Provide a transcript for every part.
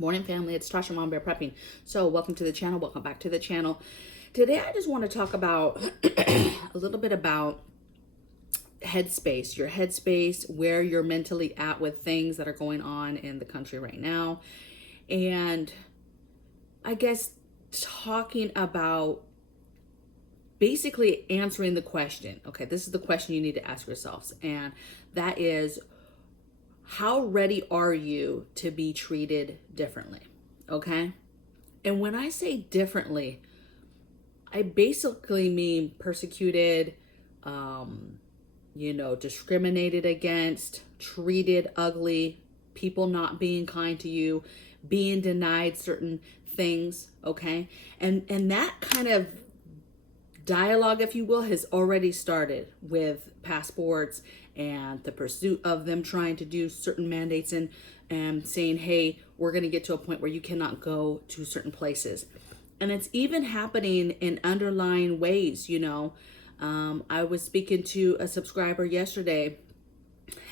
Morning family, it's Tasha Mom Bear Prepping. So welcome to the channel, welcome back to the channel. Today I just want to talk about a little bit about headspace, your headspace, where you're mentally at with things that are going on in the country right now. And I guess talking about basically answering the question. Okay, this is the question you need to ask yourselves, and that is, how ready are you to be treated differently? Okay. And when I say differently, I basically mean persecuted, discriminated against, treated ugly, people not being kind to you, being denied certain things. Okay. And that kind of dialogue, if you will, has already started with passports and the pursuit of them trying to do certain mandates and saying, hey, we're going to get to a point where you cannot go to certain places. And it's even happening in underlying ways. I was speaking to a subscriber yesterday,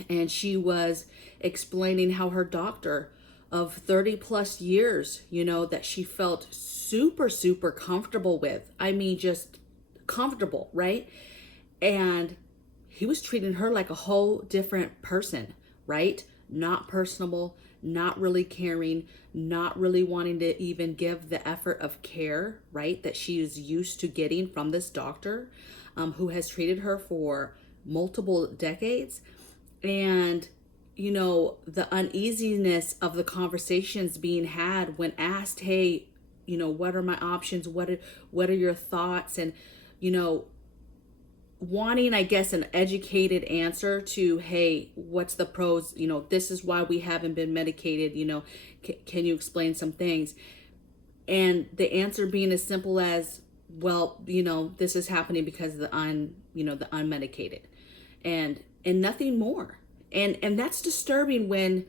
and she was explaining how her doctor of 30 plus years, that she felt super, super comfortable with. I mean, just comfortable, right? And he was treating her like a whole different person, right? Not personable, not really caring, not really wanting to even give the effort of care, right? That she is used to getting from this doctor who has treated her for multiple decades. And, the uneasiness of the conversations being had when asked, hey, what are my options? What are your thoughts? And, wanting, I guess, an educated answer to, hey, what's the pros? This is why we haven't been medicated. Can you explain some things? And the answer being as simple as, well, this is happening because of the unmedicated, and nothing more. And that's disturbing when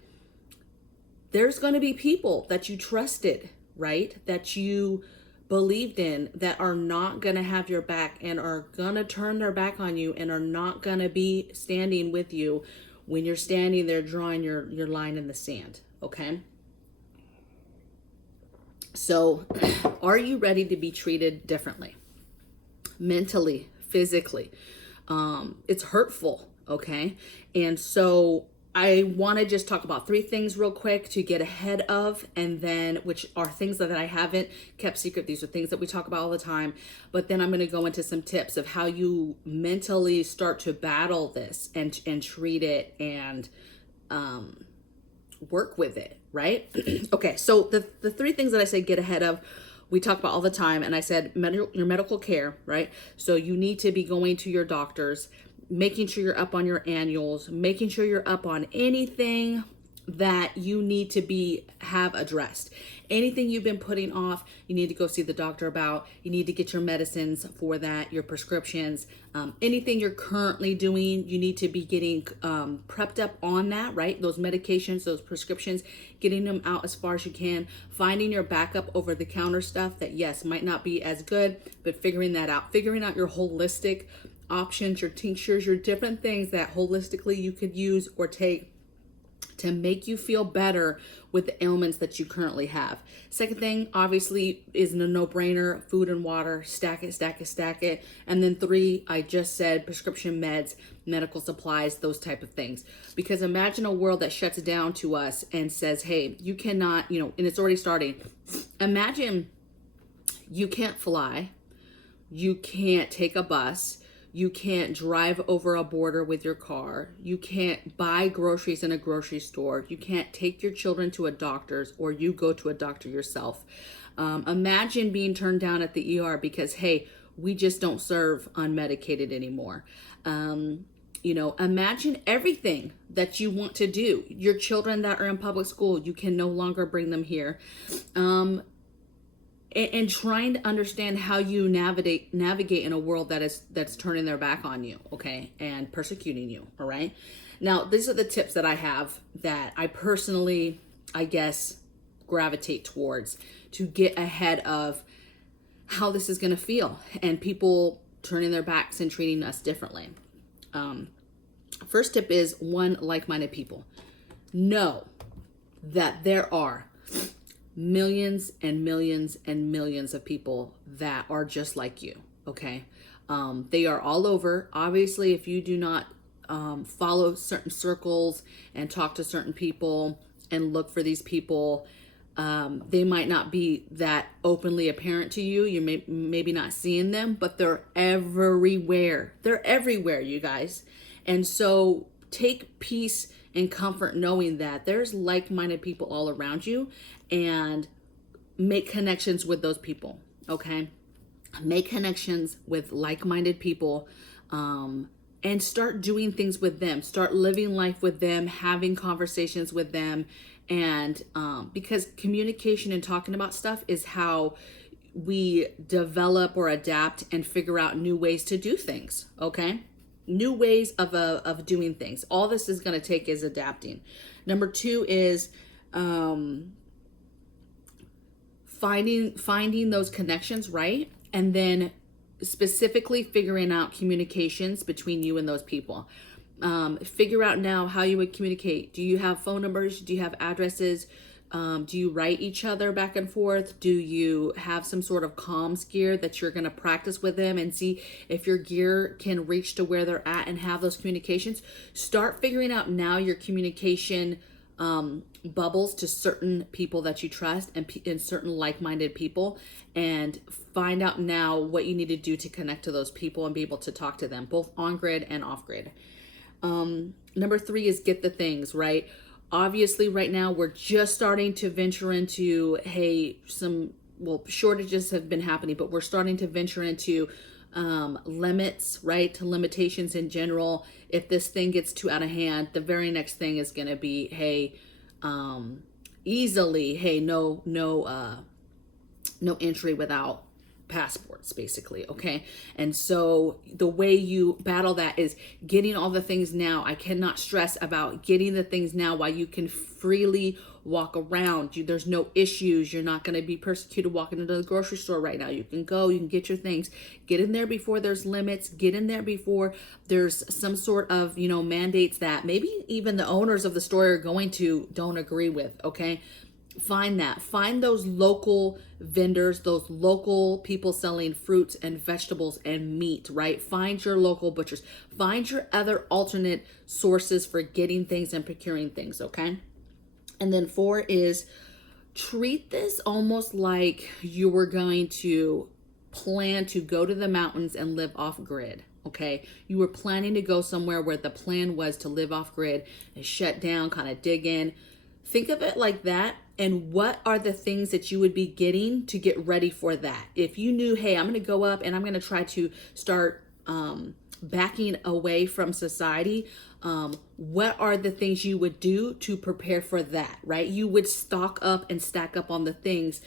there's going to be people that you trusted, right? That you believed in, that are not going to have your back and are going to turn their back on you and are not going to be standing with you when you're standing there drawing your line in the sand. Okay. So are you ready to be treated differently? Mentally, physically. It's hurtful. Okay. And so I want to just talk about 3 things real quick to get ahead of, and then, which are things that I haven't kept secret. These are things that we talk about all the time, but then I'm going to go into some tips of how you mentally start to battle this and treat it and work with it, right? Okay. So the 3 things that I say get ahead of, we talk about all the time. And I said, your medical care, right? So you need to be going to your doctors, making sure you're up on your annuals, making sure you're up on anything that you need to have addressed. Anything you've been putting off, you need to go see the doctor about. You need to get your medicines for that, your prescriptions. Anything you're currently doing, you need to be getting prepped up on that, right? Those medications, those prescriptions, getting them out as far as you can. Finding your backup over-the-counter stuff that, yes, might not be as good, but figuring that out. Figuring out your holistic options, your tinctures, your different things that holistically you could use or take to make you feel better with the ailments that you currently have. Second thing, obviously, is a no-brainer: food and water. Stack it, stack it, stack it. And then 3, I just said prescription meds, medical supplies, those type of things. Because imagine a world that shuts down to us and says, hey, you cannot, and it's already starting. Imagine you can't fly, you can't take a bus, you can't drive over a border with your car. You can't buy groceries in a grocery store. You can't take your children to a doctor's, or you go to a doctor yourself. Imagine being turned down at the ER because, hey, we just don't serve unmedicated anymore. Imagine everything that you want to do. Your children that are in public school, you can no longer bring them here. And trying to understand how you navigate in a world that's turning their back on you, okay, and persecuting you. All right. Now, these are the tips that I have that I personally, I guess, gravitate towards to get ahead of how this is going to feel and people turning their backs and treating us differently. First tip is, one, like-minded people. Know that there are millions and millions and millions of people that are just like you, okay? They are all over. Obviously, if you do not follow certain circles and talk to certain people and look for these people, they might not be that openly apparent to you. You maybe not seeing them, but they're everywhere. They're everywhere, you guys. And so take peace and comfort knowing that there's like-minded people all around you, and make connections with those people, okay? Make connections with like-minded people, and start doing things with them. Start living life with them, having conversations with them. And because communication and talking about stuff is how we develop or adapt and figure out new ways to do things, okay? New ways of doing things. All this is going to take is adapting. Number 2 is finding those connections, right? And then specifically figuring out communications between you and those people. Figure out now how you would communicate. Do you have phone numbers? Do you have addresses? Do you write each other back and forth? Do you have some sort of comms gear that you're going to practice with them and see if your gear can reach to where they're at and have those communications? Start figuring out now your communication bubbles to certain people that you trust and certain like-minded people, and find out now what you need to do to connect to those people and be able to talk to them both on grid and off grid. Number 3 is get the things, right? Obviously right now we're just starting to venture into, shortages have been happening, but we're starting to venture into limits, right? To limitations in general. If this thing gets too out of hand, the very next thing is going to be, no entry without passports, basically, okay? And so the way you battle that is getting all the things now. I cannot stress about getting the things now while you can freely walk around. There's no issues. You're not going to be persecuted walking into the grocery store right now. You can go, you can get your things. Get in there before there's limits. Get in there before there's some sort of, mandates that maybe even the owners of the store don't agree with, okay? Find those local vendors, those local people selling fruits and vegetables and meat, right? Find your local butchers. Find your other alternate sources for getting things and procuring things, okay? And then 4 is treat this almost like you were going to plan to go to the mountains and live off grid. Okay, you were planning to go somewhere where the plan was to live off grid and shut down, kind of dig in. Think of it like that. And what are the things that you would be getting to get ready for that? If you knew, hey, I'm going to go up and I'm going to try to start backing away from society, what are the things you would do to prepare for that, right? You would stock up and stack up on the things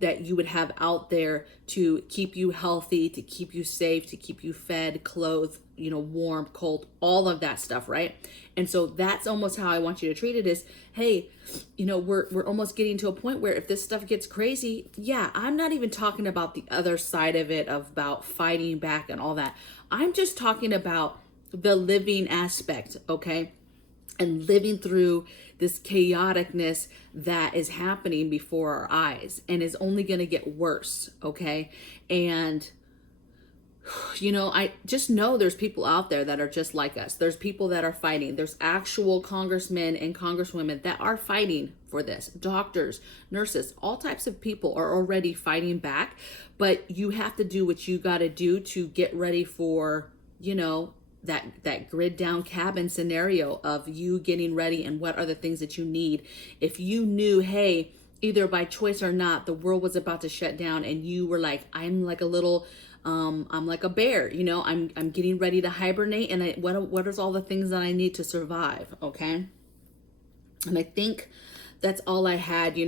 that you would have out there to keep you healthy, to keep you safe, to keep you fed, clothed, warm, cold, all of that stuff, right? And so that's almost how I want you to treat it is, hey, we're almost getting to a point where if this stuff gets crazy, I'm not even talking about the other side of it, about fighting back and all that. I'm just talking about the living aspect, okay? And living through this chaoticness that is happening before our eyes and is only going to get worse, okay? And I just know there's people out there that are just like us. There's people that are fighting. There's actual congressmen and congresswomen that are fighting for this. Doctors, nurses, all types of people are already fighting back. But you have to do what you got to do to get ready for, that grid down cabin scenario of you getting ready and what are the things that you need. If you knew, hey, either by choice or not, the world was about to shut down and you were like, I'm like a little... I'm like a bear, I'm getting ready to hibernate, and what is all the things that I need to survive, okay? And I think that's all I had.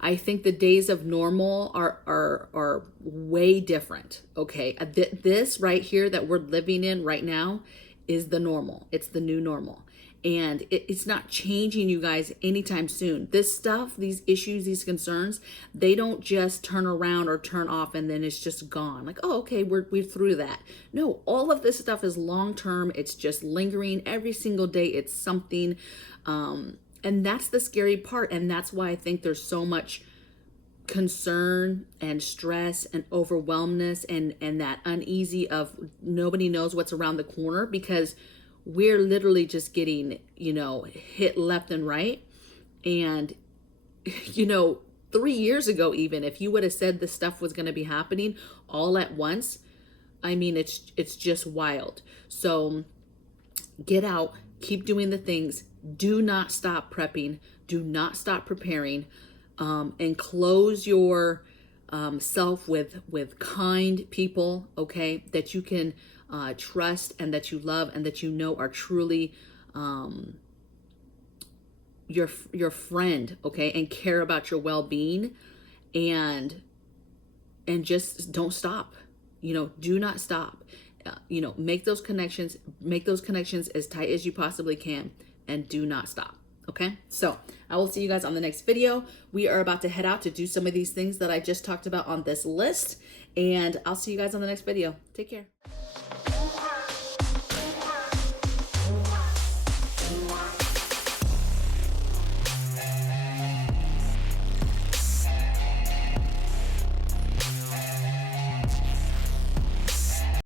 I think the days of normal are way different, okay? This right here that we're living in right now is the normal. It's the new normal. And it's not changing, you guys, anytime soon. This stuff, these issues, these concerns, they don't just turn around or turn off and then it's just gone. Like, oh, okay, we're through that. No, all of this stuff is long-term. It's just lingering every single day. It's something. And that's the scary part. And that's why I think there's so much concern and stress and overwhelmness and that uneasy of nobody knows what's around the corner, because we're literally just getting, you know, hit left and right. And, you know, 3 years ago, even if you would have said this stuff was going to be happening all at once, I mean, it's just wild. So get out, keep doing the things. Do not stop prepping. Do not stop preparing, and close your self with kind people, okay, that you can trust and that you love and that you know are truly your friend, okay, and care about your well-being, and just don't stop. You know, do not stop. You know, make those connections as tight as you possibly can, and do not stop. Okay, so I will see you guys on the next video. We are about to head out to do some of these things that I just talked about on this list, and I'll see you guys on the next video. Take care.